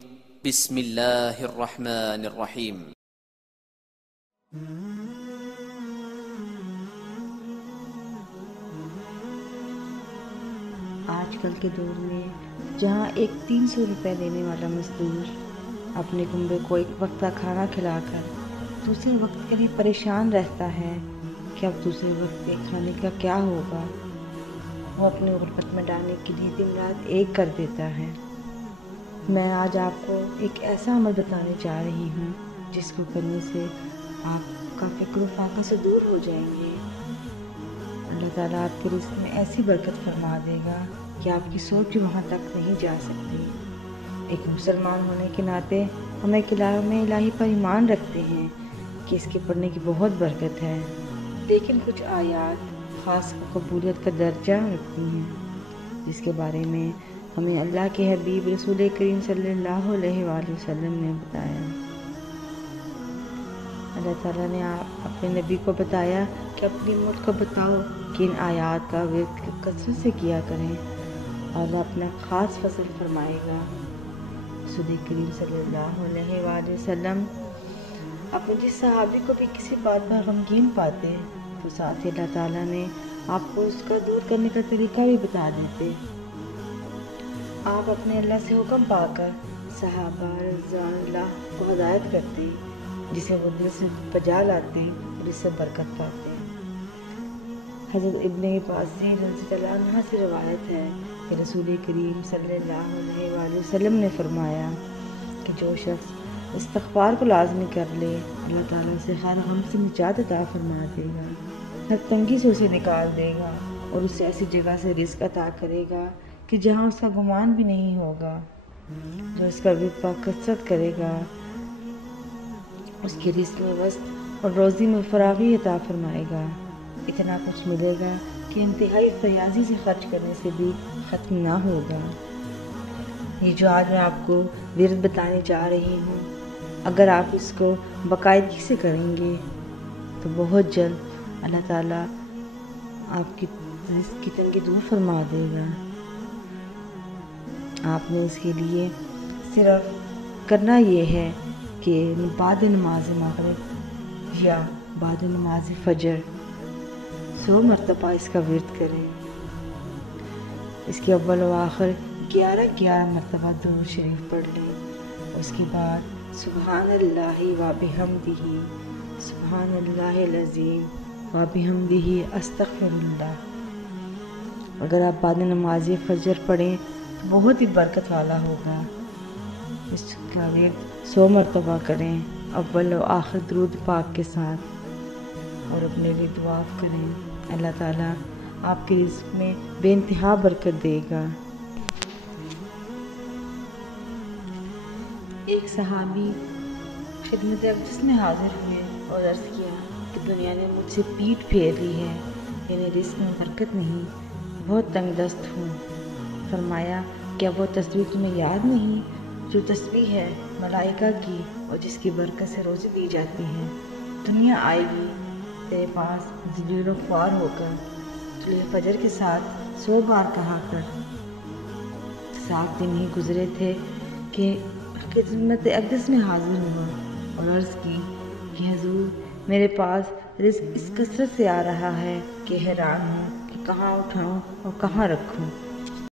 بسم اللہ الرحمن الرحیم۔ آج کل کے دور میں جہاں ایک 300 روپے دینے والا مزدور اپنے کنبے کو ایک وقت کا کھانا کھلا کر دوسرے وقت کے لیے پریشان رہتا ہے کہ اب دوسرے وقت کے کھانے کا کیا ہوگا، وہ اپنے غربت میں ڈالنے کے لیے دن رات ایک کر دیتا ہے۔ میں آج آپ کو ایک ایسا عمل بتانے جا رہی ہوں جس کو کرنے سے آپ کا فکر و فاقہ سے دور ہو جائیں گے۔ اللہ تعالیٰ آپ کے رزق میں ایسی برکت فرما دے گا کہ آپ کی سوچ وہاں تک نہیں جا سکتی۔ ایک مسلمان ہونے کے ناطے ہمیں کلام الہی پر ایمان رکھتے ہیں کہ اس کے پڑھنے کی بہت برکت ہے، لیکن کچھ آیات خاص قبولیت کا درجہ رکھتی ہیں جس کے بارے میں ہمیں اللہ کے حبیب رسول کریم صلی اللہ علیہ وآلہ وسلم نے بتایا۔ اللہ تعالیٰ نے اپنے نبی کو بتایا کہ اپنی امت کو بتاؤ کہ ان آیات کا ورد کثرت سے کیا کریں اور اللہ اپنا خاص فضل فرمائے گا۔ رسول کریم صلی اللہ علیہ وآلہ وسلم اپنے جس صحابی کو بھی کسی بات پر غمگین پاتے تو ساتھ ہی اللہ تعالیٰ نے آپ کو اس کا دور کرنے کا طریقہ بھی بتا دیتے۔ آپ اپنے اللہ سے حکم پا کر صحابہ رضوان اللہ کو ہدایت کرتے جسے وہ دل سے بجا لاتے اور اس سے برکت پاتے۔ حضرت ابن عباس رضی اللہ عنہ سے روایت ہے کہ رسول کریم صلی اللہ علیہ وآلہ وسلم نے فرمایا کہ جو شخص استغفار کو لازمی کر لے اللہ تعالیٰ سے ہر غم سے نجات عطا فرما دے گا، ہر تنگی سے اسے نکال دے گا اور اسے ایسی جگہ سے رزق عطا کرے گا کہ جہاں اس کا گمان بھی نہیں ہوگا۔ جو اس کا وفا کثرت کرے گا اس کے رزق میں وسط اور روزی میں فراغی عطا فرمائے گا، اتنا کچھ ملے گا کہ انتہائی فیاضی سے خرچ کرنے سے بھی ختم نہ ہوگا۔ یہ جو آج میں آپ کو ورد بتانے جا رہی ہوں، اگر آپ اس کو باقاعدگی سے کریں گے تو بہت جلد اللہ تعالیٰ آپ کی رزق کی تنگی دور فرما دے گا۔ آپ نے اس کے لیے صرف کرنا یہ ہے کہ بعد نماز مغرب یا بعد نماز فجر 100 مرتبہ اس کا ورد کریں۔ اس کے اول و آخر 11 مرتبہ درود شریف پڑھ لیں۔ اس کے بعد سبحان اللہ و بحمدہ، سبحان اللہ العظیم و بحمدہ استغفر اللہ۔ اگر آپ بعد نماز فجر پڑھیں تو بہت ہی برکت والا ہوگا۔ اس کا ورد 100 مرتبہ کریں اول و آخر درود پاک کے ساتھ اور اپنے لیے دعا کریں، اللہ تعالیٰ آپ کے رزق میں بے انتہا برکت دے گا۔ ایک صحابی خدمت اقدس میں حاضر ہوئے اور عرض کیا کہ دنیا نے مجھ سے پیٹھ پھیر لی ہے، یعنی رزق میں برکت نہیں، بہت تنگ دست ہوں۔ فرمایا کیا وہ تسبیح تمہیں یاد نہیں جو تسبیح ہے ملائکہ کی اور جس کی برکت سے روزی دی جاتی ہے؟ دنیا آئے گی تیرے پاس ذلیل و خوار ہو کر، طلوع فجر کے ساتھ 100 بار کہا کر۔ 7 دن ہی گزرے تھے کہ خدمت اقدس میں حاضر ہوا اور عرض کی کہ حضور میرے پاس رزق اس کثرت سے آ رہا ہے کہ حیران ہوں کہ کہاں اٹھاؤں اور کہاں رکھوں۔